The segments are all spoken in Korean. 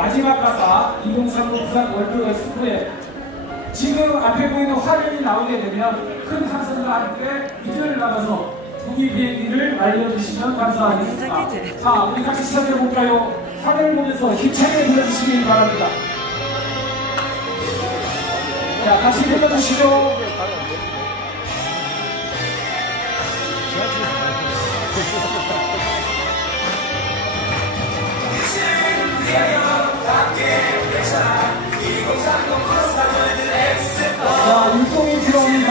마지막 가사 2030 부산 월드 엑스포에 지금 앞에 보이는 화면이 나오게 되면 큰 함성과 함께 미디어를 나가서 국기 비행기를 알려주시면 감사하겠습니다. 자, 우리 같이 시작해볼까요? 화면을 보면서 힘차게 불러주시기 바랍니다. 자, 같이 불러주시죠. 자, 율동이 들어옵니다.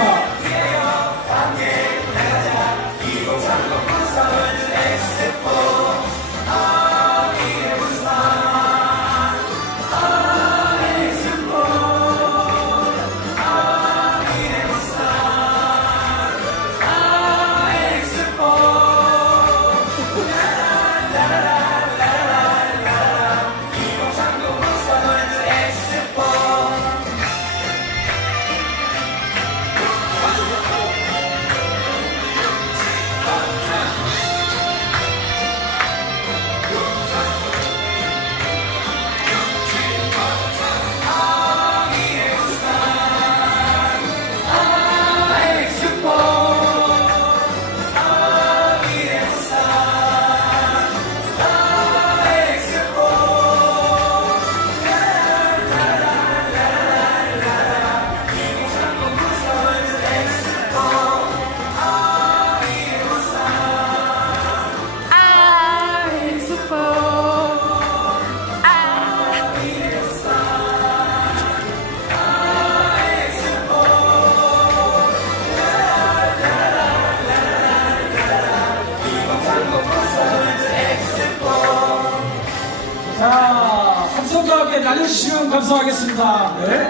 자, 함성과 함께 날려주시면 감사하겠습니다. 네.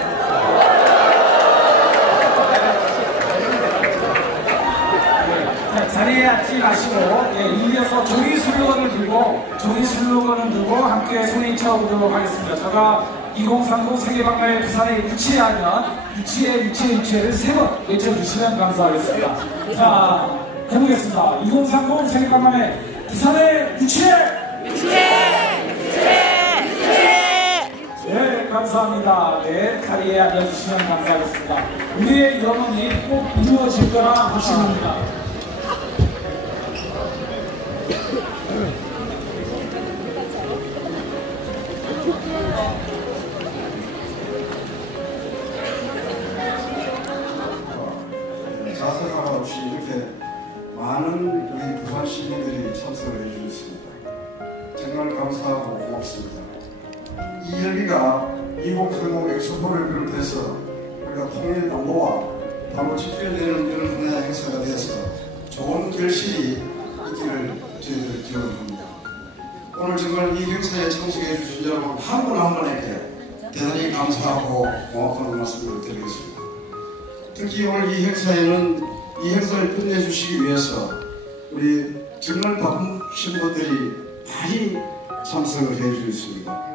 자리에 앉지 마시고, 이어서 종이 슬로건을 들고 함께 손에 쳐보도록 하겠습니다. 제가 2030 세계박람회 부산에 유치하면 유치를 3번 외쳐주시면 감사하겠습니다. 자, 해보겠습니다. 2030 세계박람회 부산에 유치해! 네, 감사합니다. 네, 자리에 앉아주시면 감사하겠습니다. 우리의 영혼이 꼭 이루어질 거라 보시입니다. 자세 하나 없이 이렇게 많은 우리 부산 시민들이 참석을 해주셨습니다. 정말 감사하고 고맙습니다. 이 열기가 2030 엑스포를 비롯해서 우리가 통일 안보와 바로 집필되는 이런 분야 행사가 되어서 좋은 결실이 있기를 저희들 기원합니다. 오늘 정말 이 행사에 참석해 주신 여러분 한 분 한 분에게 대단히 감사하고 고맙다는 말씀을 드리겠습니다. 특히 오늘 이 행사에는 이 행사를 끝내주시기 위해서 우리 정말 바쁘신 분들이 많이 참석을 해주셨습니다.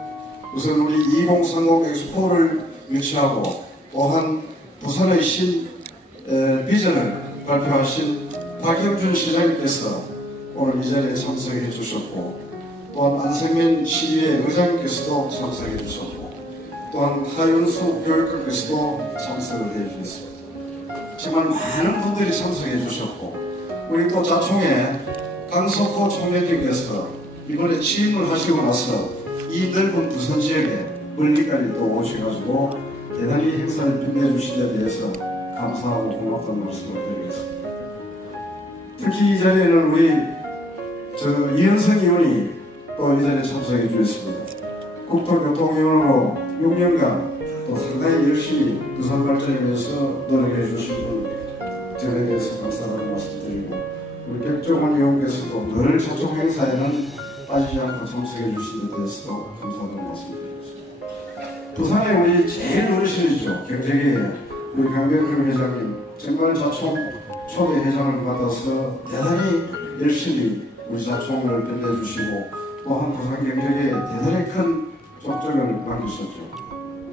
우선 우리 2030 엑스포를 유치하고 또한 부산의 신 비전을 발표하신 박영준 시장님께서 오늘 이 자리에 참석해 주셨고, 또한 안성민 시의회 의장님께서도 참석해 주셨고, 또한 하윤수 교육감께서도 참석을 해 주셨습니다. 정말 많은 분들이 참석해 주셨고, 우리 또 자총의 강석호 총회장님께서 이번에 취임을 하시고 나서 이 넓은 부산 지역에 멀리까지 또 오셔가지고 대단히 행사를 빛내주신 데 대해서 감사하고 고맙다는 말씀을 드리겠습니다. 특히 이 자리에는 우리 이현성 의원이 또 이 자리에 참석해 주셨습니다. 국토교통위원으로 6년간 또 상당히 열심히 부산 발전에 위해서 노력해 주신 분 저에 대해서 감사하다는 말씀드리고, 우리 백종원 의원께서도 늘 자총 행사에는 빠지지 않고 참석해 주신 데 대해서 감사하다는 말씀드리겠습니다. 부산에 우리 제일 어르신이죠. 경제계에 우리 강병근 회장님 정말 자총 초대 회장을 받아서 대단히 열심히 우리 자총을 빛내주시고, 또한 부산 경제계에 대단히 큰 족적을 남기셨죠.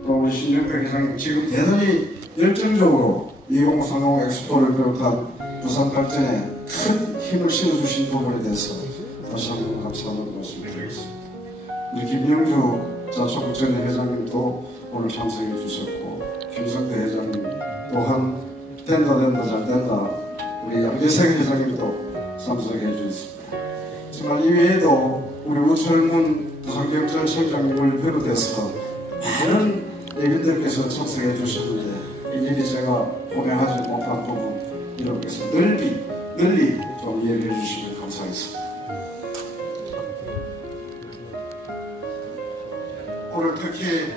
또 우리 신정택 회장님 지금 대단히 열정적으로 2030 엑스포를 비롯한 부산 발전에 큰 힘을 실어주신 부분에 대해서 다시 한번 감사하는 말씀을 드리겠습니다. 우리 김영주 자초국전 회장님도 오늘 참석해 주셨고, 김성태 회장님 또한 된다 잘 된다, 우리 양재생 회장님도 참석해 주셨습니다. 정말 이외에도 우리 우철문 부산경찰청장님을 비롯해서 많은 예비들께서 참석해 주셨는데, 일일이 제가 고명하지 못한 부분 이렇게 해서 널리 좀 이해해 주시면 감사하겠습니다. 오늘 특히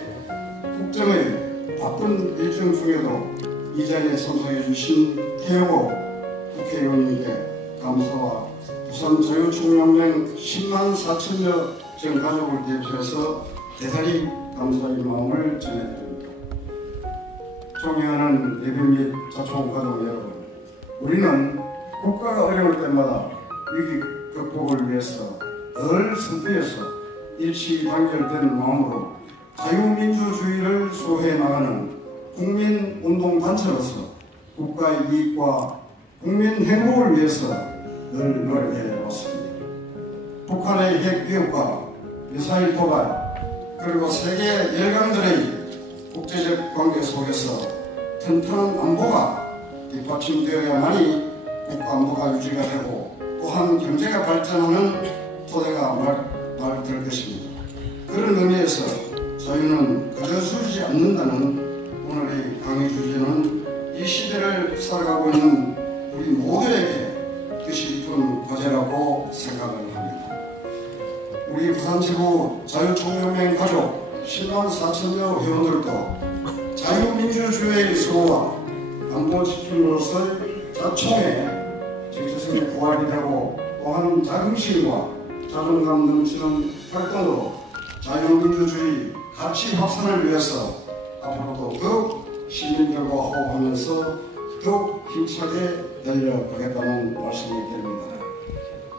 국정의 바쁜 일정 중에도 이 자리에 참석해 주신 태영호 국회의원님께 감사와 부산 자유총연맹 10만 4천여 전 가족을 대표해서 대단히 감사의 마음을 전해드립니다. 존경하는 예비 및 자총 가족 여러분, 우리는 국가가 어려울 때마다 위기 극복을 위해서 늘 선두에서 일치단결된 마음으로 자유민주주의를 수호해 나가는 국민운동단체로서 국가의 이익과 국민 행복을 위해서 늘 노력해 왔습니다. 북한의 핵 위협과 미사일 도발, 그리고 세계 열강들의 국제적 관계 속에서 튼튼한 안보가 뒷받침되어야만이 국가안보가 유지가 되고 또한 경제가 발전하는 토대가 될 것입니다. 그런 의미에서 저희는 그저 서지 않는다는 오늘의 강의 주제는 이 시대를 살아가고 있는 우리 모두에게 뜻이 깊은 과제라고 생각을 합니다. 우리 부산지구 자유총연맹 가족 10만 4천여 회원들도 자유민주주의의 수호와 안보 지킴으로서의 자총의 정체성의 부활이 되고, 또한 자긍심과 자존감 넘치는 활동으로 자유민주주의 가치 확산을 위해서 앞으로도 더욱 시민들과 호흡하면서 더욱 힘차게 달려가겠다는 말씀을 드립니다.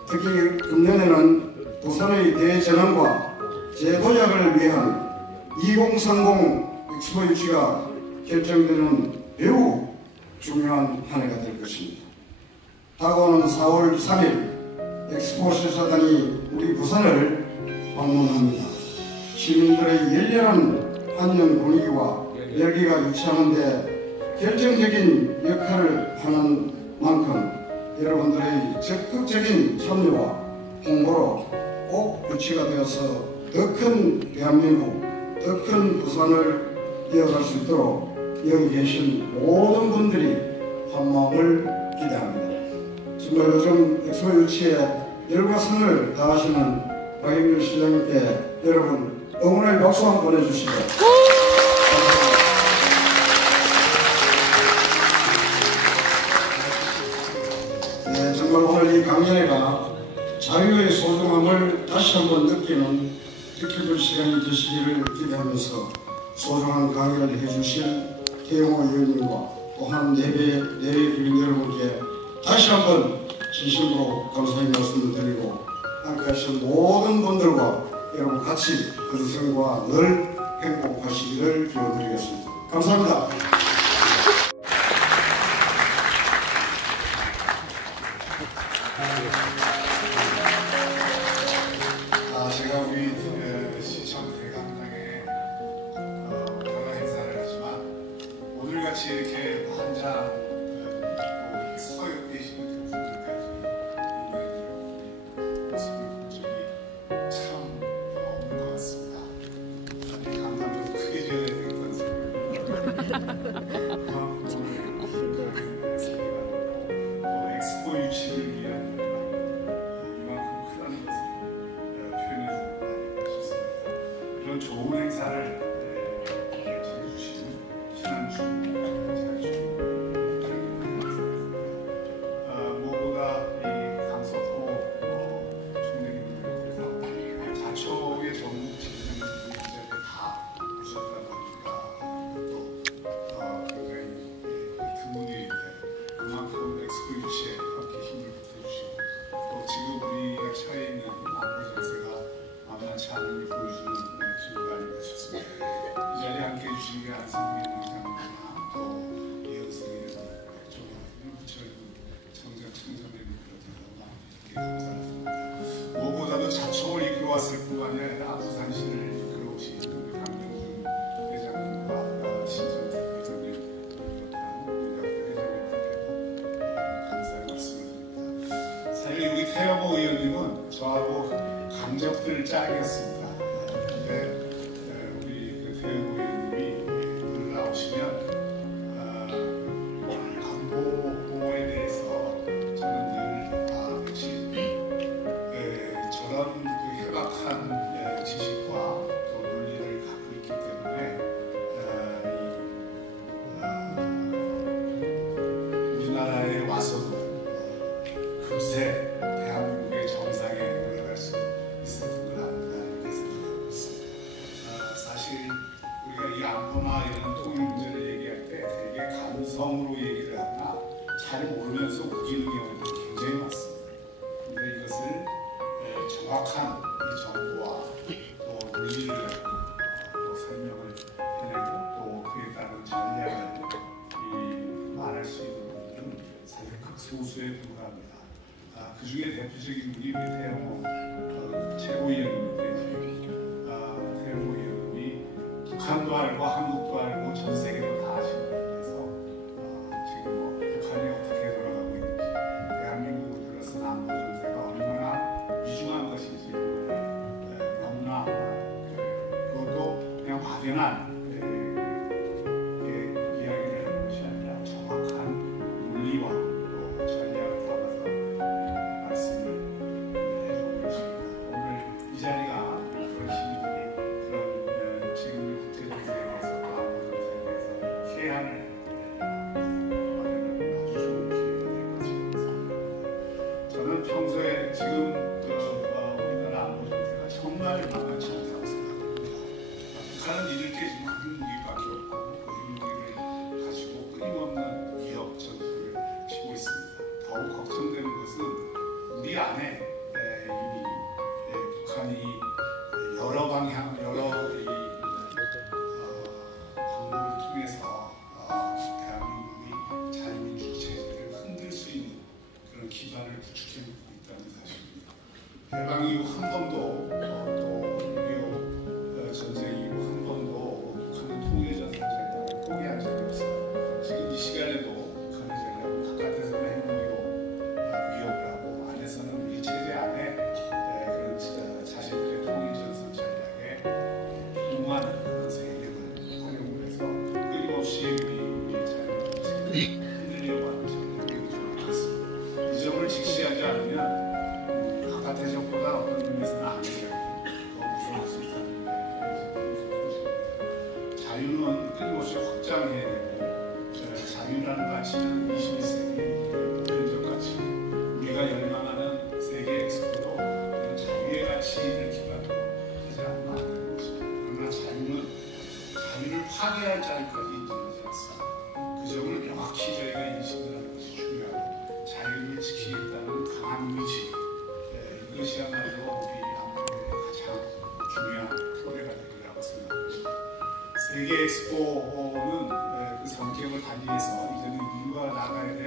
특히 금년에는 부산의 대전환과 재도약을 위한 2030 엑스포 유치가 결정되는 매우 중요한 한 해가 될 것입니다. 다가오는 4월 3일 엑스포 실사단이 우리 부산을 방문합니다. 시민들의 열렬한 환영 분위기와 열기가 유치하는데 결정적인 역할을 하는 만큼 여러분들의 적극적인 참여와 홍보로 꼭 유치가 되어서 더 큰 대한민국, 더 큰 부산을 이어갈 수 있도록 여기 계신 모든 분들이 한 마음을 기대합니다. 정말 요즘 엑스포 유치에 열과 성을 다하시는 박영길 시장님께 여러분 응원의 박수 한번 보내주시죠. 네, 정말 오늘 이 강연회가 자유의 소중함을 다시 한번 느끼는 뜻깊은 시간이 되시기를 기대하면서 소중한 강의를 해주신 태영호 의원님과 또한 예비 주민 여러분께 다시 한번 진심으로 감사의 말씀을 드리고, 함께하신 모든 분들과 여러분 같이 건승과 늘 행복하시기를 기원드리겠습니다. 감사합니다. 제가 우리 시청 대강당에 문화 행사를 하지만 오늘같이 이렇게 한장 서 계시는 분들까지 모습을 본 적이 참 없는 것 같습니다. 감당 좀 크게 지어야 되겠다는 생각이 엑스포 유치를 위한 이만큼 크다는 것을 표현해 주셨습니다. 그런 좋은 행사를 해주시는 신한주 무엇보다 이 강서구 총리님께서 자초의 전국 진행을 다 보셨다 보니까 또 굉장히 드문일인데 그만큼 엑스포 유치에 함께 힘을 보태주시고, 또 지금 우리가 처해 있는 안보 정세가 만만치 않은 걸 보여주는 기회가 아닌가 싶습니다. 이 자리에 함께 해주신 게 안성민 의장님과 또 이영승 청장님을 비롯해서 감사합니다. 무엇보다도 자총을 이끌어왔을 뿐만 아니라 부산시를 이끌어오신 것들을 짜겠습니다. 근데 우리 그 대구 의원님이 나오시면 안보에 대해서 저는 늘 역시 저런 그 해박한 지식과 또 논리를 갖고 있기 때문에 우리나라에 와서도 금세 대한민국의 정상에 올라갈 수 있었던 걸 아닌가 이렇게 생각하고 있습니다. 사실 우리가 이 안보나 이런 통일 문제를 얘기할 때 되게 감성으로 얘기를 하거나 잘 모르면서 우기는 경우도 굉장히 많습니다. 근데 이것을 정확한 이 정보와 또 논리를 가지고 또 설명을 해내고 또 그에 따른 전략을 말할 수 있는 분들은 사실 극소수에 불과합니다. 그 중에 대표적인 분이 우리 태영호 최고위원님인데 태영호 위원님이 북한도 알고 한국도 알고 전 세계도 다 아시는 분이라서 지금 뭐 북한이 어떻게 돌아가고 있는지 대한민국을 둘러싼 안보 정세가 얼마나 위중한 것인지 너무나 그것도 그냥 막연한 이야기를 하는 것이 아니라 정확한 논리와 또 전략을 담아서 말씀을 해주고 계십니다. 오늘 이 자리가 그런 시민들이 그런 지금 국제 정세에 대해서 안보 정세에 대해서 해안을 마련하는 아주 좋은 기회가 될 것이라고 생각합니다. 저는 평소에 지금 우리나라 안보 정세가 정말 만만치 않다고 생각합니다. 북한은 이럴 때 지금 핵무기밖에 없고 그 핵무기를 가지고 끊임없는 위협 전투를 피고 있습니다. 더욱 걱정되는 것은 우리 안에 이미 북한이 여러 방향, 여러 방법을 통해서 대한민국이 자유민주 체제를 흔들 수 있는 그런 기반을 구축해 놓고 있다는 사실입니다. 해방 이후 한 번도 또 6.25 전쟁 이후 한 번도 북한은 통일전 전쟁을 포기한 적이 없어요. 지금 이 시간에도 북한의 전략은 바깥에서는 핵무기로 위협을 하고 안에서는 우리 체제 안에 그런 자신들의 통일전 전략에 흉하는 그런 세력을 활용을 해서 끊임없이 우리 자유민주 체제를 흔들려고 하는 전략이 좀 많습니다. 이 점을 직시하지 않으면 바깥의 적보다 어떤 의미에서는 안전이 더 무서울 수 있다는 게 자유는 끊임없이 확장해야 되고 자유라는 가치는 21세기 보편적 가치 우리가 열망하는 세계 엑스포도 그런 자유의 가치를 기반으로 하지 않으면 안 되는 것입니다. 그러나 자유를 파괴할 자리까지 인정하지 않습니다. 그 점을 명확히 저희가 인식을 하는 것이 중요하고 자유를 지키겠다는 강한 의지 이것이야말로 우리 안보의 가장 중요한 토대가 되리라고 생각합니다. 세계 엑스포는 그 성격을 달리해서 이제는 인류가 나가야 될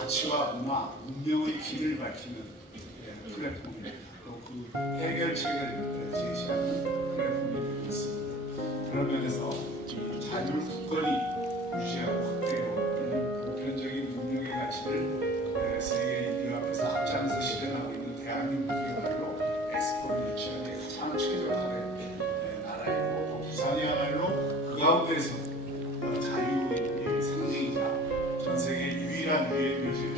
가치와 문화, 운명의 길을 밝히는 플랫폼입니다. 또 그 해결책을 제시하는 플랫폼이 되고 있습니다. 그런 면에서 이 자유를 굳건히 유지하고 확대하고 보편적인 운명의 가치를 세계 인류 앞에서 앞장서 실현하고 있는 대한민국이야말로 엑스포를 유치하는 데 가장 최적화된 나라이고 또 부산이야말로 그 가운데서 자유의 상징이자 전 세계 유일한 유해 묘지를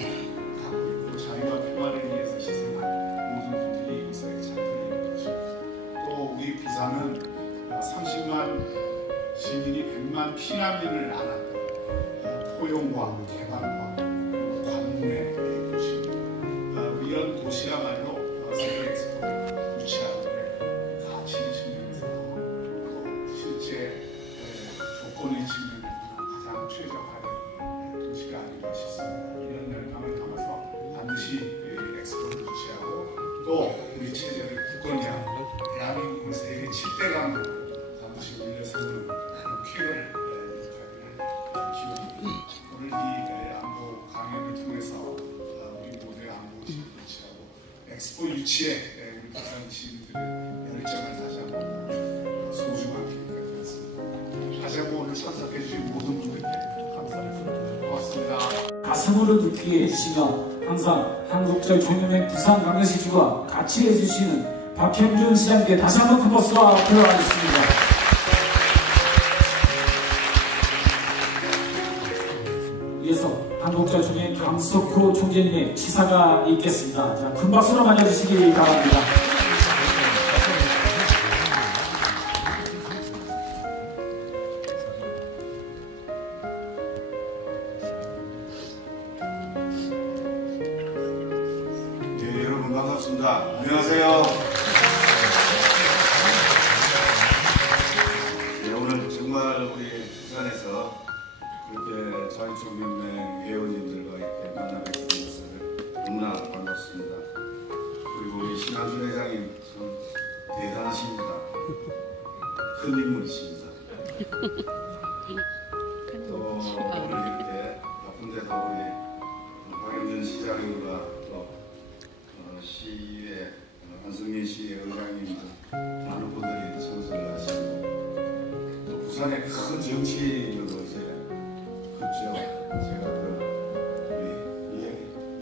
갖고 있고 자유와 평화를 위해서 희생한 모든 분들이 이곳에 잡혀 있는 것입니다. 또 우리 부산은 30만 시민이 100만 피난민을 안은 포용과 개방과 관문의 도시입니다. 이런 도시야말로 세계 엑스포를 유치하는데 가치 측면에서 또 실제 조건의 측면에서 가장 최적화된 도시가 아닌가 싶습니다. 이런 열망을 담아서 반드시 엑스포를 유치하고 또 우리 체제를 굳건히 하고 대한민국을 세계 7대 강으로 반드시 올려세우는 그런 쾌거를 기원합니다. 오늘 이 안보 강연을 통해서 우리 모두의 안보 의식을 유치하고 엑스포 유치에 우리 부산 시민들의 열정을 다시 한번 소중한 기회가 되었습니다. 다시 한번 오늘 참석해 주신 모든 분들께 감사드립니다. 고맙습니다. 가슴으로 느끼게 해주시며 항상 한국적 존엄의 부산 강대시주가 같이 해주시는 박형준 시장님께 다시 한번 큰 박수와 들어가겠습니다. 위에서 한국자 중에 강석호 총재님의 치사가 있겠습니다. 자, 큰 박수로 맞아주시기 바랍니다. 네, 여러분 반갑습니다. 안녕하세요. 네, 오늘 정말 우리 부산에서 이렇게 자유총연맹 회원님들과 이렇게 만나게 된 것을 너무나 반갑습니다. 그리고 우리 신한준 회장님 참 대단하십니다. 큰 인물이십니다. 또 오늘 이렇게 바쁜 데도 우리 박영준 시장님과 또 시의 안성민 시의 의장님들 많은 분들이 참석을 하시고 또 부산의 큰 정치인으로 이제 그렇죠. 제가 우리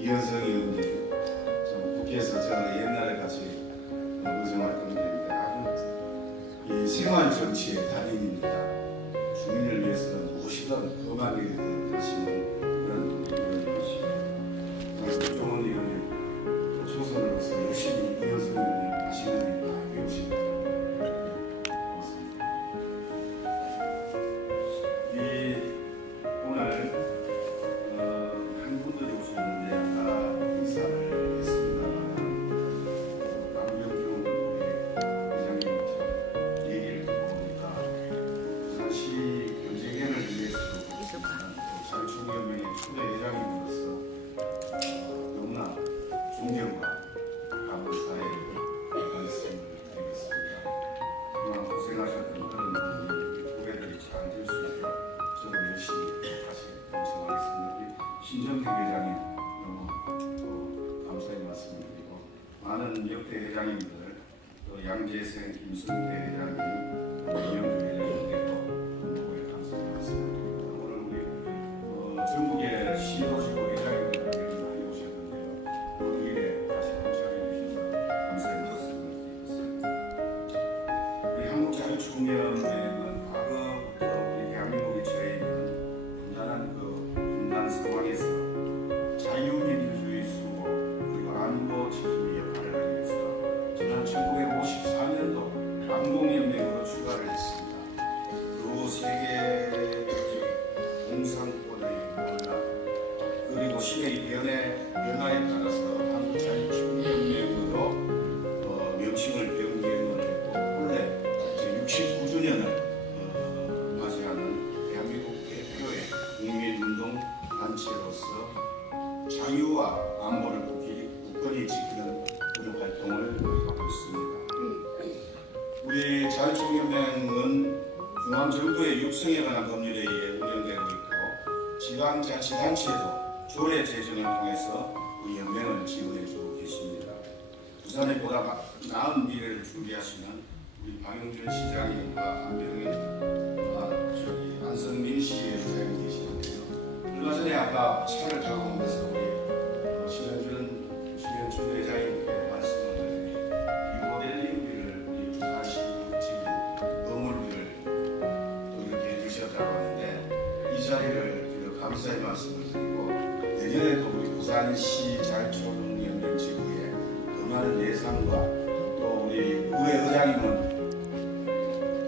이현성 의원님 좀 국회에서 제가 옛날에 같이 의정활동했는데 아주 이 생활 정치의 달인입니다. 주민을 위해서는 무엇이든 험한 일이든 하시는 그런 의원님이시고 조정원 의원님 초선으로서 열심히 이현성 의원님 하시는 일 많이 배우십니다. 고맙습니다. 오늘 한 분들이 오셨는데 아까 인사를 했습니다만 강병중 회장님 얘기를 듣고 보니까 부산시 경제개혁을 위해서 자유총연맹의 초대 회장님으로서 너무나 존경과 감사의 말씀을 드리겠습니다. 그동안 고생하셨던 그런 분이 후배들이 잘 될 수 있도록 저도 열심히 다시 요청하겠습니다. 우리 신정택 회장님 너무 또 감사의 말씀을 드리고 많은 역대 회장님들 또 양재생 김승태 회장님 또 이영주 회장님께도 너무 감사의 말씀을 드립니다. 오늘 우리 전국의 시도지구 회장님들에게 많이 오셨는데요. 오늘 일에 다시 동참해 주셔서 감사의 말씀을 드리겠습니다. 우리 한국자유총연맹은 과거부터 우리 대한민국이 처해 있는 분단한 분단 상황에서 자유민주주의 수호 그리고 안보 지킴의 역할을 하기 위해서 지난 1954년도 반공연맹으로 출발을 했습니다. 그 세계 공산권의 몰락 그리고 시대의 변화에 따라서 한국자유총연맹으로 명칭을 변경을 했고 본래 69주년을 맞이하는 대한민국 대표의 국민운동 단체로서 자유와 안보를 굳건히 지키는 그런 활동을 하고 있습니다. 우리 자유총연맹은 중앙정부의 육성에 관한 법률에 의해 운영되고 있고 지방자치단체도 조례 제정을 통해서 우리 연맹을 지원해주고 계십니다. 부산에 보다 나은 미래를 준비하시는 우리 박영준 시장님과 안성민 시의 의장님 계시는데요. 얼마 전에 아까 차를 타고 오면서 우리 신현준 회장님께 말씀을 드리니 리모델링비를 우리 부산시 지구 건물비를 또 이렇게 해주셨다고 하는데 이 자리를 감사의 말씀을 드리고 내년에도 우리 부산시 자유총연맹 지구에 더 많은 예산과 또 우리 의회 의장님은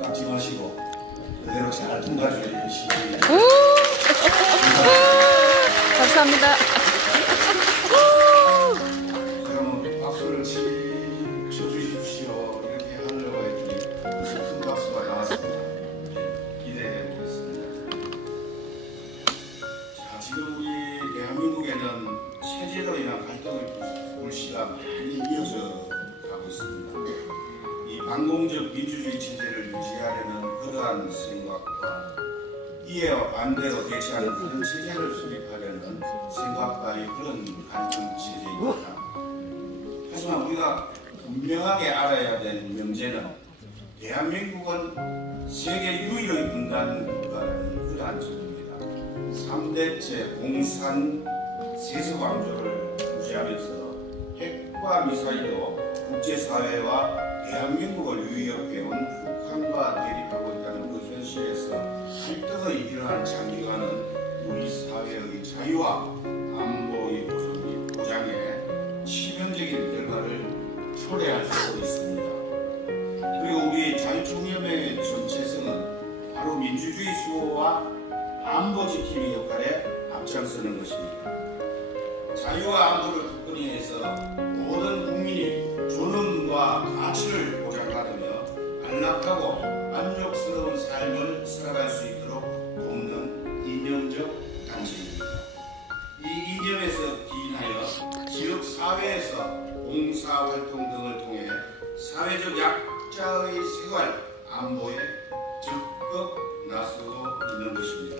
닦지 마시고 그대로 잘 통과해 주시기 감사합니다. 그러면 박수를 쳐주십시오. 이렇게 하려고 했더니 큰 박수가 나왔습니다. 기대해 보겠습니다. 자, 지금 우리 대한민국에는 체제로 인한 갈등의 불씨가 많이 이어져 가고 있습니다. 이 반공적 민주주의 체제를 유지하려는 그러한 생각과 이에 반대로 대처하는 그런 체제를 수립하려는 생각과의 그런 갈등 체제입니다. 하지만 우리가 분명하게 알아야 될 명제는 대한민국은 세계 유일의 분단 국가라는 그러한 점입니다. 3대째 공산 세속 왕조를 유지하면서 핵과 미사일로 국제사회와 대한민국을 위협해온 북한과 대립하고 있다는 그 현실에서 설득의 이러한 장기간은 우리 사회의 자유와 안보의 보장에 치명적인 결과를 초래할 수 있습니다. 그리고 우리 자유총연맹의 정체성은 바로 민주주의 수호와 안보 지킴의 역할에 앞장서는 것입니다. 자유와 안보를 굳건히 해서 모든 국민이 존엄과 가치를 보장받으며 안락하고 만족스러운 삶을 살아갈 수 있도록 돕는 이념적 단체입니다. 이 이념에서 기인하여 지역 사회에서 봉사활동 등을 통해 사회적 약자의 생활 안보에 적극 나서고 있는 것입니다.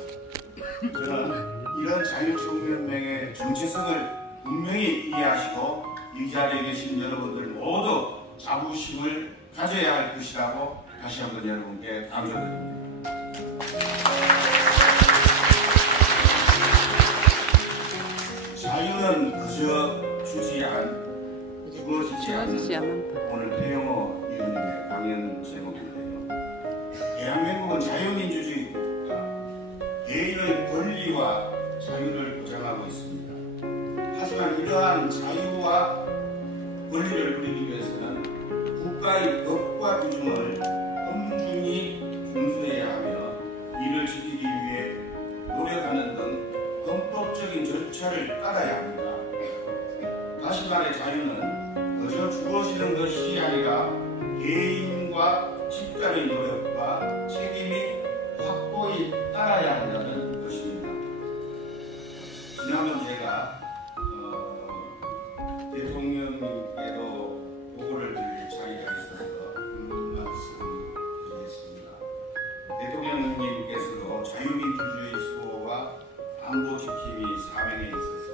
저는 이런 자유총연맹의 정체성을 분명히 이해하시고 이 자리에 계신 여러분들 모두 자부심을 가져야 할 것이라고 다시 한번 여러분께 강조드립니다. 자유는 그저 주어지지 않는 오늘 배영호 위원님의 강연 제목인데요. 대한민국은 자유민주주의 국가, 개인의 권리와 자유를 보장하고 있습니다. 하지만 이러한 자유와 권리를 누리기 위해서는 국가의 법과 규정을 엄중히 준수해야 하며 이를 지키기 위해 노력하는 등 헌법적인 절차를 따라야 합니다. 다시 말해 자유는 그저 주어지는 것이 아니라 개인과 집단의 노력과 책임이 확고히 따라야 한다는 것입니다. 지난번 제가 대통령님께도 보고를 드릴 자리가 있어서 말씀드리겠습니다. 대통령님께서도 자유민주주의 수호와 안보 지킴이 사명에 있어서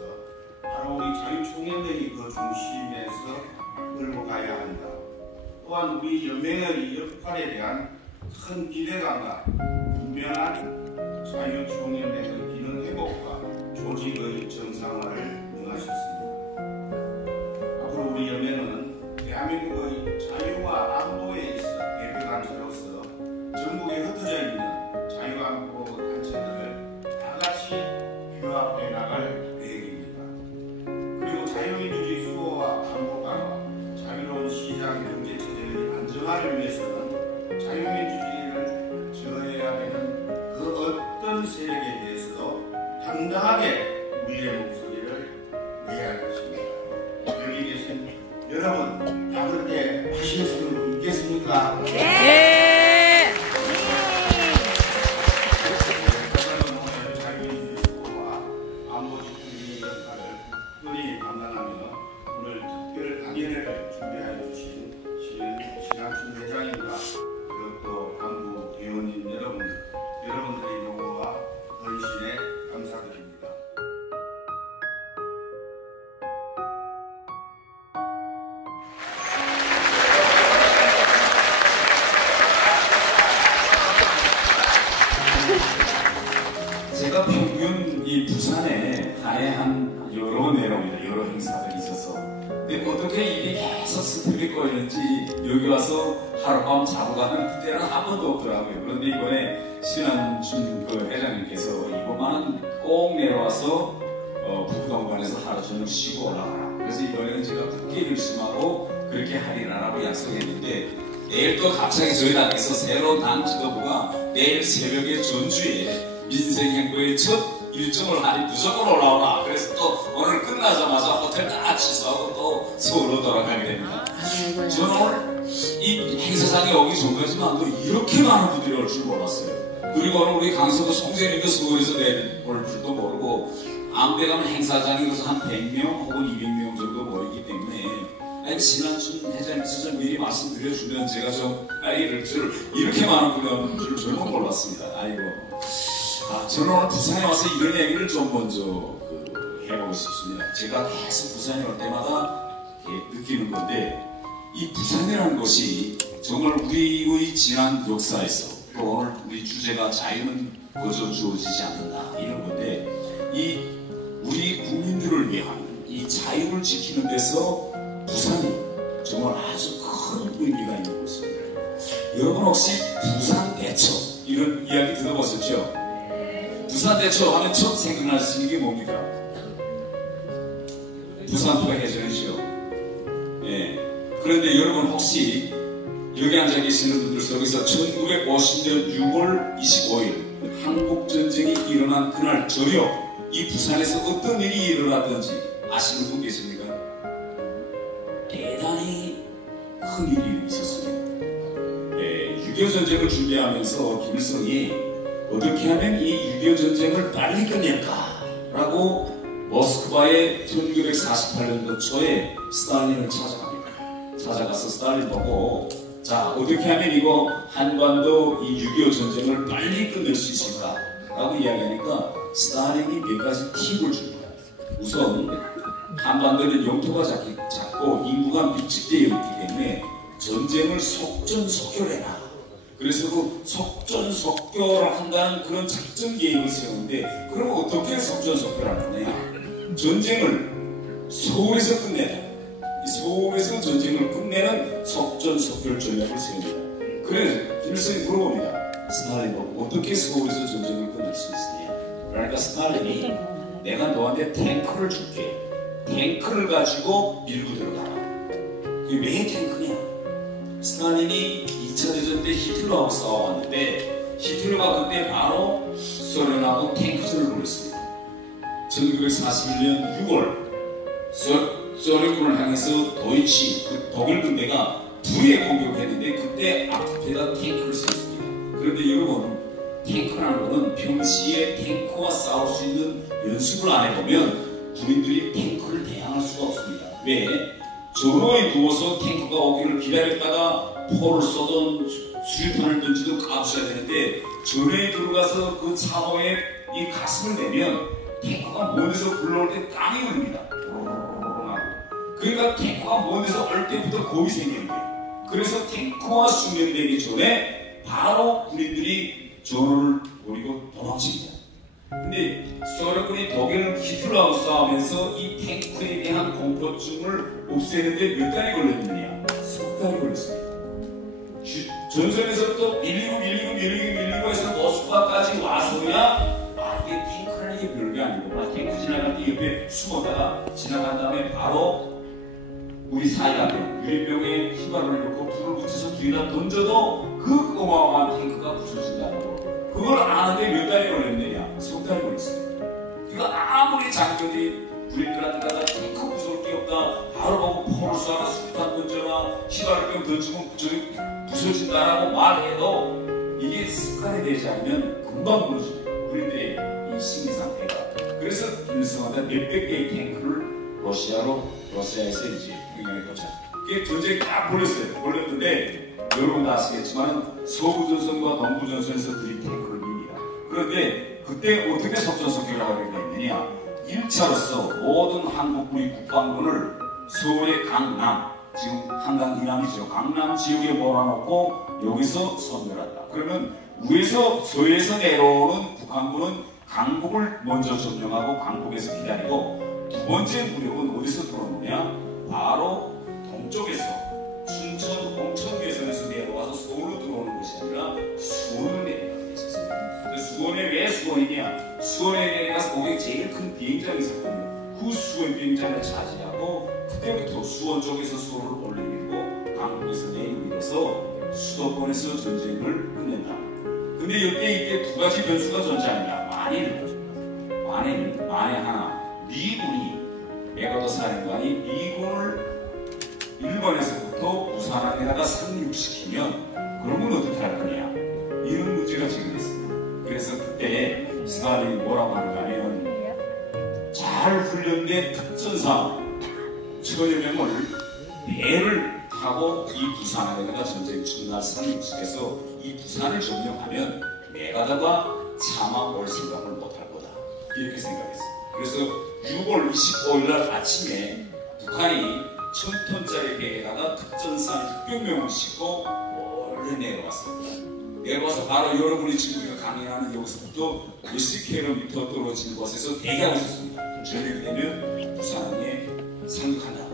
바로 우리 자유총연맹이 그 중심에서 끌고 가야 한다. 또한 우리 연맹의 역할에 대한 큰 기대감과 분명한 자유총연맹의 기능 회복과 조직의 정상화를 명하셨습니다. 앞으로 우리 연맹은 대한민국의 자유와 안보에 있어 대표단체로서 전국에 흩어져 있는 자유안보 단체들을 다같이 규합해 나갈 계획입니다. 그리고 자유민주주의 수호와 안보 강화, 자유로운 시장 경제체제의 안정화를 위해서는 자유민주주의를 저해해야 되는 그 어떤 세력에 대해서도 당당하게 우리의 목소리를 내야 할 것입니다. 여기 계신 여러분, 다 그렇게 하실 수 있겠습니까? 네. 여러분들의 용어와 헌신에 감사드립니다. 제가 평균 이 부산에 한해 한 여러 내려옵니다. 여러 행사들이 있어서. 근데 어떻게 일이 계속 스틀릴 거였는지 여기 와서 하룻밤 자고 가는 그때는 한 번도 없더라고요. 그런데 이번에 신한준 그 회장님께서 이번만은 꼭 내려와서 부부동반에서 하루 종일 쉬고 올라가라. 그래서 이번에는 제가 듣기 열심하고 그렇게 하리라라고 약속했는데 내일 또 갑자기 저희 당에서 새로운 당 지도부가 내일 새벽에 전주에 민생행보의 첫 일정을 하니 무조건 올라오라. 그래서 또 오늘 끝나자마자 호텔 다 취소하고 또 서울로 돌아가게 됩니다. 저는 오늘 이 행사장에 오기 전까지만 이렇게 많은 분들이 올 줄 몰랐어요. 그리고 오늘 우리 강서구 송재님도 서울에서 올 줄도 모르고 아무데 가면 행사장에 가서 한 100명 혹은 200명 정도 모이기 때문에 아니 신한준 회장님 진짜 미리 말씀드려주면 제가 좀 이렇게 많은 분이 오는 줄 전혀 몰랐습니다. 아이고. 저는 오늘 부산에 와서 이런 얘기를 좀 먼저 해보고 싶습니다. 제가 계속 부산에 올 때마다 느끼는 건데 이 부산이라는 것이 정말 우리의 지난 역사에서 또 오늘 우리 주제가 자유는 거저 주어지지 않는다 이런 건데 이 우리 국민들을 위한 이 자유를 지키는 데서 부산이 정말 아주 여러분 혹시 부산대첩 이런 이야기 들어보셨죠? 부산대첩 하면 처음 생각나시는 게 뭡니까? 부산포 해전이죠. 예. 그런데 여러분 혹시 여기 앉아 계시는 분들 속에서 1950년 6월 25일 한국전쟁이 일어난 그날 저녁 이 부산에서 어떤 일이 일어났던지 아시는 분 계십니까? 대단히 큰 일이 있었습니다. 6.25 전쟁을 준비하면서 김일성이 어떻게 하면 이 6.25 전쟁을 빨리 끝낼까? 라고 모스크바에 1948년도 초에 스탈린을 찾아갑니다. 찾아가서 스탈린 보고 자, 어떻게 하면 이거 한반도 이 6.25 전쟁을 빨리 끝낼 수 있을까? 라고 이야기하니까 스탈린이 몇 가지 팁을 줍니다. 우선 한반도는 영토가 작고 인구가 밀집되어 있기 때문에 전쟁을 속전속결해라. 그래서 그 속전속결을 한다는 그런 작전 계획을 세우는데 그럼 어떻게 속전속결할 거냐? 전쟁을 서울에서 끝내라. 서울에서 전쟁을 끝내는 속전속결 전략을 세웁니다. 그래서 김일성이 물어봅니다. 스탈린 보고 어떻게 서울에서 전쟁을 끝낼 수 있느냐? 그러니까 스탈린이 내가 너한테 탱크를 줄게. 탱크를 가지고 밀고 들어가라. 그게 왜 탱크냐? 스탈린이 2차 대전 때 히틀러하고 싸워봤는데 히틀러가 그때 바로 소련하고 탱크전을 벌였습니다. 1941년 6월 소련군을 향해서 독일 군대가 불에 공격했는데 그때 앞에다 탱크를 쏘습니다. 그런데 여러분 탱크라는 것은 평시에 탱크와 싸울 수 있는 연습을 안 해보면 군인들이 탱크를 대항할 수가 없습니다. 왜? 전호에 누워서 탱크가 오기를 기다렸다가 포를 쏘던 수류탄을 던지든 까부셔야 되는데 전호에 들어가서 그 차호에 이 가슴을 대면 탱크가 먼데서 불러올 때 땅이 울립니다. 그러니까 탱크가 먼데서 얼 때부터 겁이 생기는 거예요. 그래서 탱크와 수면되기 전에 바로 군인들이 전호를 버리고 도망칩니다. 근데 소련군이 독일 히틀러하고 싸우면서 이 탱크에 대한 공포증을 없애는데 몇 달이 걸렸느냐? 3달이 걸렸습니다. 전선에서 또 밀리고 해서 모스크바까지 와서야 이게 탱크라는 게 별게 아니고 탱크 지나갈 때 옆에 숨었다가 지나간 다음에 바로 우리 사이가 유리병에 휘발유를 넣고 불을 붙여서 뒤에다 던져도 그 어마어마한 탱크가 부서진다는 거. 그걸 아는데 몇 달이 걸렸느냐? 3달이 걸렸습니다. 그러니까 아무리 장교들이 군인들한테다가 탱크 무서울 게 없다. 바로 보고 포를 쏴라, 수류탄 던져라, 휘발유병 던지면 부서진다라고 말해도 이게 습관이 되지 않으면 금방 무너집니다. 군인들의 이 심리 상태가. 그래서 김일성한테 몇백 개의 탱크를 러시아에서 이제 평양에 도착. 그게 전쟁이 딱 벌렸는데 여러분 다 아시겠지만 서부전선과 동부전선에서 들인 탱크를 밉니다. 그런데 그때 어떻게 속전속결하게 됐느냐? 1차로서 모든 한국군의 국방군을 서울의 강남, 지금 한강 이남이죠. 강남 지역에 몰아놓고 여기서 섬멸한다. 그러면 서해에서 내려오는 북한군은 강북을 먼저 점령하고 강북에서 기다리고 두 번째 무력은 어디서 들어오느냐? 바로 동쪽에서 춘천, 홍천교선에서 내려와서 서울로 들어오는 것이 아니라 수원으로 내려가게 있었습니다. 수원에 왜 수원이냐? 수원에 내려가서 거기에 제일 큰 비행장이 있었거든요. 그 수원 비행장을 차지하고 그때부터 수원 쪽에서 서울을 올려밀고 강북에서 내려밀어서 수도권에서 전쟁을 끝낸다. 근데 이때 두 가지 변수가 존재합니다. 만에 하나 미군이 맥어더 사령관이 미군을 일본에서부터 부산에다가 상륙시키면 그러면 어떻게 할 거냐? 이런 문제가 제기됐습니다. 그래서 그때 스탈린이 뭐라고 하는가 하면 잘 훈련된 특전사 1000여 명을 배를 타고 이 부산에다가 전쟁 첫날 상륙시켜서 이 부산을 점령하면 메가더가 차마 올 생각을 못할 거다. 이렇게 생각했습니다. 그래서 6월 25일 날 아침에 북한이 1000톤짜리 배에다가 특전사 600명을 싣고 몰래 내려왔습니다. 내려와서 바로 여러분이 지금 우리가 강의하는 여기서부터 몇십 킬로미터 떨어진 곳에서 대기하고 있었습니다. 저녁이 되면 부산에 상륙한다.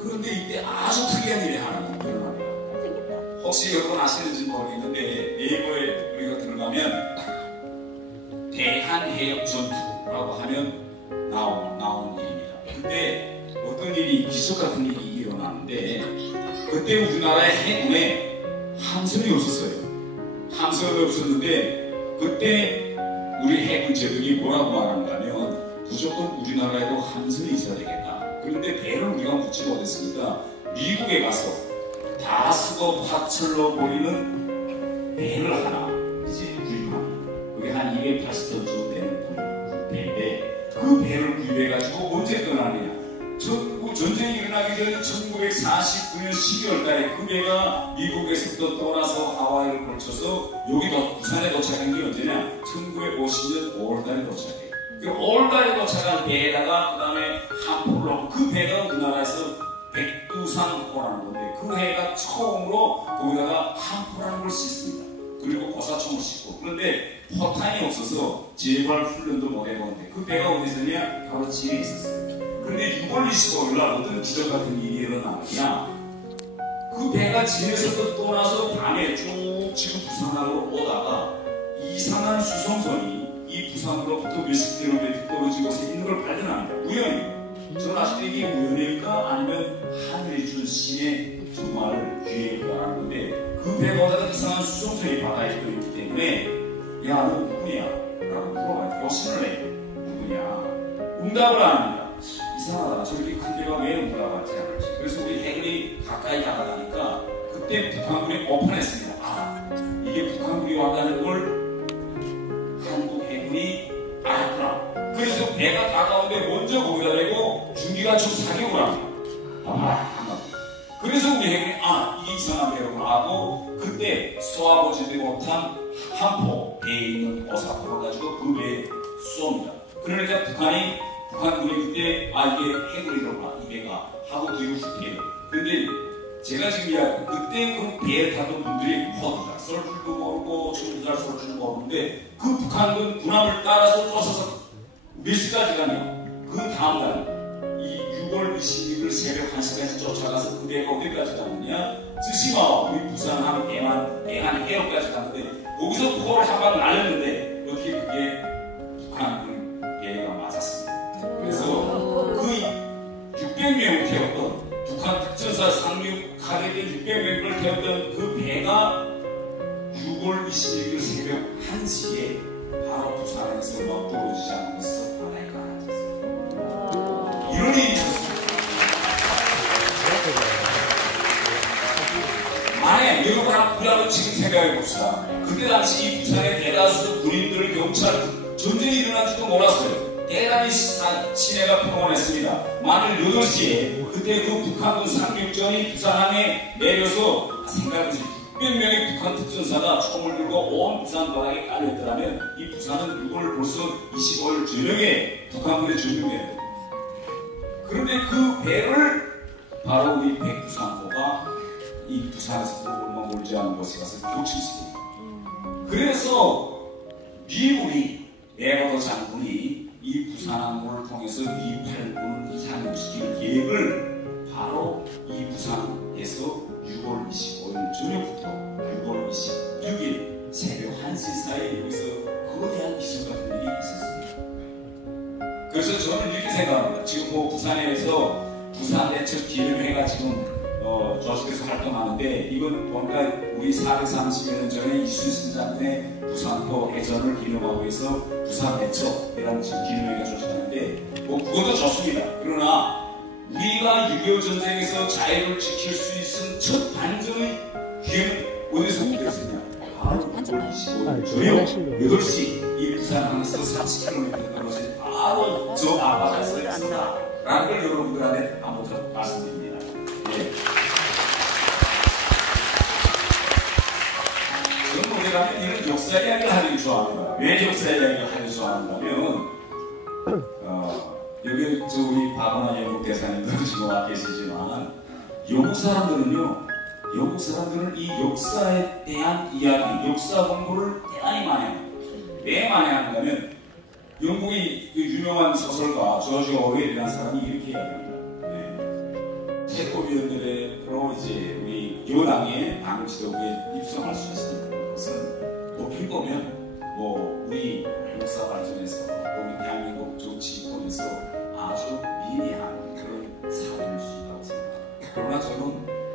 그런데 이때 아주 특이한 일이 하나 일어납니다. 혹시 여러분 아시는지 모르겠는데 네이버에 우리가 들어가면 대한해역전투라고 하면 나오는 일입니다. 그때 어떤 일이 기적 같은 일이 일어나는데 그때 우리나라의 해군에 함선이 없었어요. 함선이 없었는데 그때 우리 해군 제독이 뭐라고 말하는가 하면 무조건 우리나라에도 함선이 있어야 되겠다. 그런데 배를 우리가 묻지 못했으니까 미국에 가서 다 쓰고 화철로 보이는 배를 하나 이제 구입합니다. 그게 한 280톤 정도 되는 배인데 그 배를 구입해가지고 언제 떠나느냐. 전쟁이 일어나기 전 1949년 12월 달에 그 배가 미국에서부터 떠나서 하와이를 거쳐서 여기 부산에 도착한 게 언제냐? 1950년 5월 달에 도착해요. 그 5월 달에 도착한 배에다가 그 다음에 함포를 넣고 그 배가 우리나라에서 백두산호라는 건데 그 해가 처음으로 거기다가 함포라는 걸 싣습니다. 그리고 고사총을 싣고 그런데 포탄이 없어서 제발 훈련도 못 해보는데 그 배가 어디 있었냐? 바로 지에 있었어요. 그런데 6월 25일 날 어떤 기적 같은 일이 일어나느냐? 그 배가 지에서 떠나서 밤에 쭉 지금 부산으로 오다가 이상한 수송선이 이 부산으로부터 몇십 킬로미터 떨어진 곳에 있는 걸 발견합니다. 우연히. 저는 아실 때 이게 우연일까 아니면 하늘이 준 신의 정말 기회일까라는 건데 그 배가 오다가 이상한 수송선이 바다에 떠있기 때문에 야, 너 누구냐? 라고 물어봐요. 교신을 해. 누구냐? 응답을 안 합니다. 이상하다. 저렇게 큰 배가 왜 올라가지 않을지. 그래서 우리 해군이 가까이 다가가니까 그때 북한군이 오픈했습니다. 아, 이게 북한군이 왔다는 걸 한국 해군이 알았구나. 그래서 배가 다가오는데 먼저 거기다 대고 중기관총 사격을 합니다. 그래서 우리 해군이 이게 이상한 배로구나 하고 그때 쏘아보지도 못한 함포 배에 있는 오사포를 가지고 그 배에 쏩니다. 그러니까 북한군이 그때 이게 해군이로구나 이 배가 하고 뒤로 훅해요. 그런데 제가 지금 그때 그 배에 타던 분들이 모두가 쏠 줄도 모르고 친구들 쏠 줄도 모르는데 그 북한군 군함을 따라서 쫓아서 몇 시까지 가냐? 그 다음날 이 6월 26일 새벽 1시까지 쫓아가서 그 배가 어디까지 갔느냐? 쯔시마와 우리 부산항 대한 해역까지 갔는데 거기서 포를 한 방 날렸는데 어떻게 그게 북한군 배가 맞았습니다. 그래서 그 600명을 태웠던 북한 특전사 상륙 카데트 600명을 태웠던 그 배가 6월 26일 새벽 1시에 바로 부산에서 떨어지지 않으면서 바다에 가라앉았어요. 이런 일이 있었습니다. 만약 여러분 우리하고 지금 생각해 봅시다. 그때 당시 이 부산의 대다수 군인들, 경찰, 전쟁이 일어난지도 몰랐어요. 대단히 시내가 평온했습니다. 만일 8시에 그때 그 북한군 상륙전이 부산항에 내려서 생각해보세요. 600명의 북한 특전사가 총을 들고 온 부산 바닥에 깔려있더라면 이 부산은 6월 벌써 25일 저녁에 북한군에 점령돼요. 그런데 그 배를 바로 우리 백두산호가 이 부산에서 얼마 멀지 않은 곳에 가서 격침시킵니다. 그래서 미군이 에버더 장군이 이 부산항을 통해서 미 8군을 상륙시킬 계획을 바로 이 부산에서 6월 25일 저녁부터 6월 26일 새벽 1시 사이에 여기서 거대한 기적 같은 일이 있었습니다. 그래서 저는 이렇게 생각합니다. 지금 뭐 부산에서 부산대첩 기념회가 지금 저쪽에서 활동하는데 이건 뭔가 우리 430여 년 전에 이순신 장군의 부산포 해전을 기념하고 해서 부산대첩이라는 지금 기념회가 조직하는데 뭐 그것도 좋습니다. 그러나 우리가 6.25 전쟁에서 자유를 지킬 수 있은 첫 반전의 기회는 어디서 오겠느냐? 바로 6월 25일 저녁 8시 이 부산항에서 30km 떨어진 바로 저 아파트에서 있었다 라는 걸 여러분들한테 한번 더 말씀드립니다. 예. 저는 오래가면 이런 역사 이야기를 하는 게 좋아합니다. 왜 역사 이야기를 하는 게 좋아하냐면 여기 우리 박원환 영국 대사님도 지금 와 계시지만 영국 사람들은 이 역사에 대한 이야기, 역사 공부를 대단히 많이 합니다. 왜 많이 하냐면 영국의 그 유명한 소설가 조지 오웰이라는 사람이 이렇게 이야기합니다. 태포비언들의 이제 우리 여당의 당 지도부에 입성할 수 있는 것은 높이 보면 뭐 우리 역사 발전에서 우리 대한민국 정치권에서 아주 미미한 그런 사례일 수 있다고 생각합니다. 그러나 저는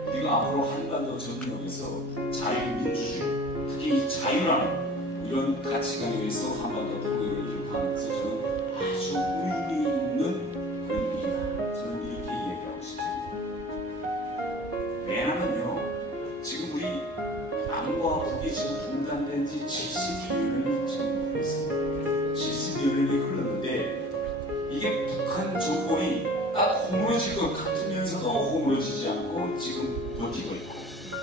우리가 앞으로 한반도 전역에서 자유민주주의, 특히 이 자유라는 이런 가치관에 의해서 한반도 통일을 기록하는 것을 저는 아주 의미 있는 그런 일이다. 저는 이렇게 얘기하고 싶습니다. 왜냐면요, 지금 우리 남과 북이 지금 분단된 지 70여년이 지금 흘렀습니다. 70여년이 흘렀는데 이게 북한 정권이 딱 허물어질 것 같으면서도 허물어지지 않고 지금 버티고 있고,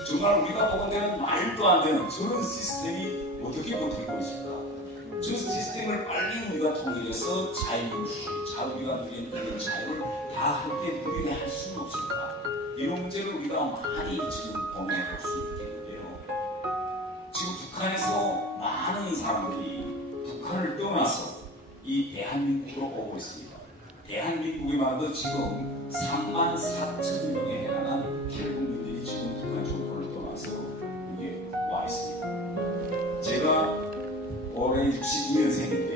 정말 우리가 보건대는 말도 안 되는 저런 시스템이 어떻게 버티고 있을까? 저 시스템을 빨리 우리가 통일해서 자유민주주의, 우리가 누린 이런 자유를 다 함께 누리게 할 수는 없을까? 이런 문제를 우리가 많이 지금 고민해 볼 수 있겠는데요. 지금 북한에서 많은 사람들이 북한을 떠나서 이 대한민국으로 오고 있습니다. 대한민국이 말도 지금 34,000명에 해당한 탈북민들이 지금 북한 정권을 떠나서 여기에 와 있습니다. 제가 올해 62년생인데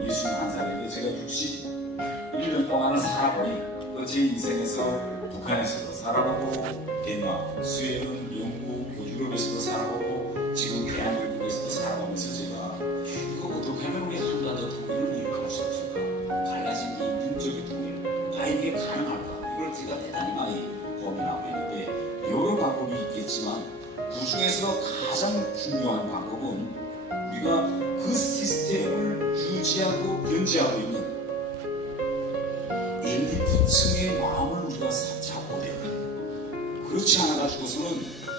61살인데 제가 61년 동안을 살아보니 제 인생에서 북한에서도 살아보고 덴마크, 스웨덴, 영국, 유럽에서도 살아보고 지금 대한민국에서도 살아보면서 제가 이거 어떻게 하면 우리 한반도 통일을 이룩할 수 없을까? 갈라진 이 민족의 통일, 과연 이게 가능할까? 이걸 제가 대단히 많이 고민하고 있는데 여러 방법이 있겠지만 그 중에서 가장 중요한 방법은 우리가 그 시스템을 유지하고 견지하고 있는 엘리트층의 마음을 우리가 잡고 돼요. 그렇지 않아가지고서는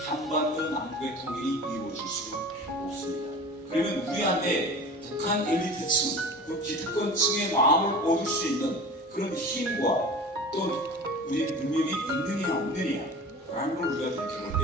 한반도 남북의 통일이 이루어질 수 없습니다. 그러면 우리한테 북한 엘리트층, 그 기득권층의 마음을 얻을 수 있는 그런 힘과 또 우리의 능력이 있느냐 없느냐 라는 걸 우리가 들여다볼 때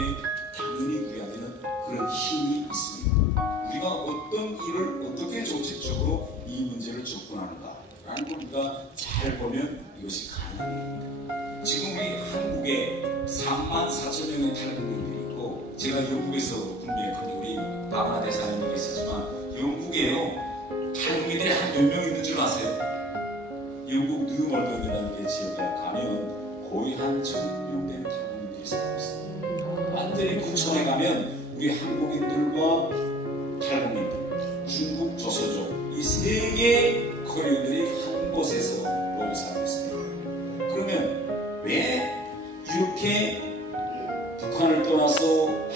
당연히 우리한테는 그런 힘이 있습니다. 우리가 어떤 일을 어떻게 정책적으로 이 문제를 접근하는가 라는 걸 우리가 잘 보면 이것이 가능합니다. 지금 우리 한국에 34,000명의 탈북민들이 있고, 제가 영국에서 군비했거든요. 우리 바바나 대사님이 계시지만 영국에요 탈북민들이 한 몇 명 있는 줄 아세요? 영국 뉴멀던이라는 데 지역에 가면 거의 한 1,000명 되는 탈북민들이 살고 있습니다. 완전히 구청에 가면 우리 한국인들과 탈북민들, 중국 조선족 이 세 개의 코리안들이 한 곳에서 모여 살고 있습니다. 그러면 왜 이렇게 북한을 떠나서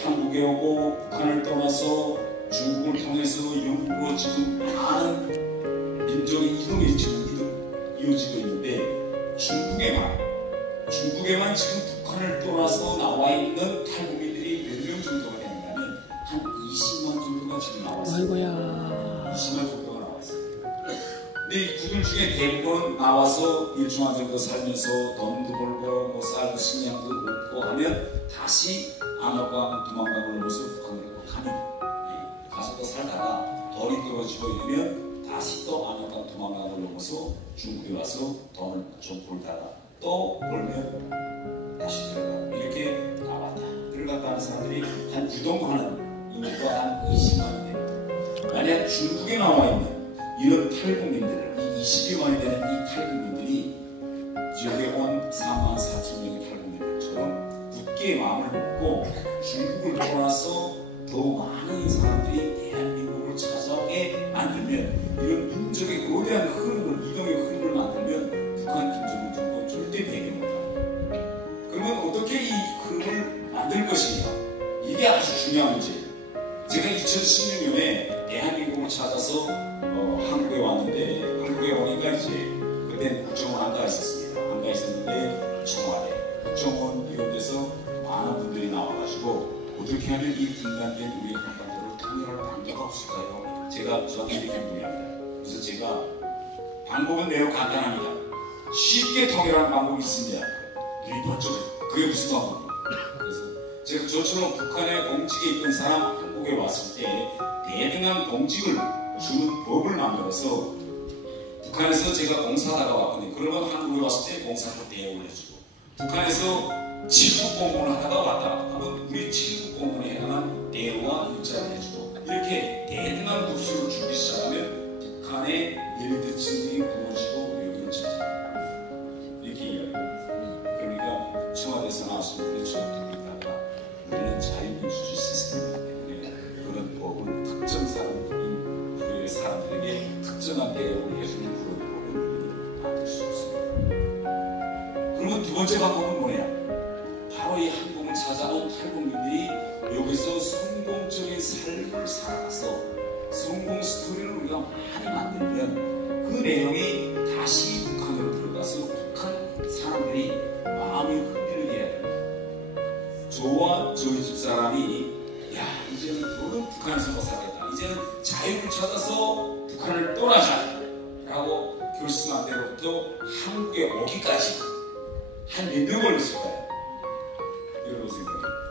한국에 오고 북한을 떠나서 중국을 통해서 영국으로 지금 많은 민족의 이동이 지금 이어지고 있는데 중국에만 지금 북한을 떠나서 나와 있는 탈북민들이 몇 명 정도가 되는가면 한 20만 정도가 지금 나와 있습니다. 아이고야. 20만 정도가 나와 있습니다. 근데 이 그들 중에 대부분 나와서 일주만 정도 살면서 돈도 벌고 뭐 쌀도 식량도 얻고 하면 다시 안압과 두만강을 넘어서 북한으로 갑니다. 가서 또 살다가 돈이 떨어지고 이러면 다시 또 안압과 두만강을 넘어서 중국에 와서 돈을 좀 벌다가 또 벌면 다시 들어가고 이렇게 나왔다 들어갔다 하는 사람들이 한 유동하는 인구가 한 20만 됩니다. 만약 중국에 나와 있는 이런 탈북민들, 이 20여만이 되는 이 탈북민들이 지역에 온 34,000명의 탈북민들처럼 굳게 마음을 먹고 중국을 떠나서 더 많은 사람들이 대한민국을 찾아오게 만들면, 이런 민족의 거대한 흐름을, 이동의 흐름을 만들면 북한 김정은 정권 절대 배경 못합니다. 그러면 어떻게 이 흐름을 만들 것이냐? 이게 아주 중요한 문제예요. 제가 2016년에 대한민국을 찾아서 한국에 왔는데, 한국에 오니까 이제 그때 국정원 안가 있었습니다. 안가 있었는데 청와대, 국정원 이런 데서 많은 분들이 나와가지고 어떻게 하면 이 분단된 우리 한반도를 통일할 방법이 없을까요? 제가 저한테 이렇게 문의합니다. 그래서 제가 방법은 매우 간단합니다. 쉽게 통일하는 방법이 있습니다. 리포트. 그게 무슨 방법입니까? 그래서 제가 저처럼 북한에 공직에 있던 사람 한국에 왔을 때 대등한 공직을 주는 법을 만들어서, 북한에서 제가 공사하다가 왔거든요. 그러면 한국에 왔을 때 공사도 대우를 해주고, 북한에서 친북 공문을 하다가 왔다 갔다 하면 우리 친북 공문에 해당한 대우와 일자를 해주고 이렇게 대등한 국수를 주기 시작하면 북한의 엘리트층이 무너지고 여기는 져요. 이렇게 이야기합니다. 그러니까 청와대에서 나왔을 때 저도 있다가 우리는 자유민주주의 시스템이기 때문에 그런 법은 특정 사람들에게 특정한 대우를 해주는 그런 법은 만들 수 없습니다. 그러면 두 번째 방법은 뭐냐? 바로 이 한국을 찾아온 탈북민들이 여기서 성공적인 삶을 살아가서 성공 스토리를 우리가 많이 만들면 그 내용이 다시 북한으로 들어가서 북한 사람들이 마음이 흔들리게 해야 됩니다. 저와 저희 집사람이 야 이제는 너는 북한에서 못 살겠다. 이제는 자유를 찾아서 북한을 떠나자 라고 결심한 때부터 한국에 오기까지 한 몇 년 걸렸을 거예요. 여러분 생각해요.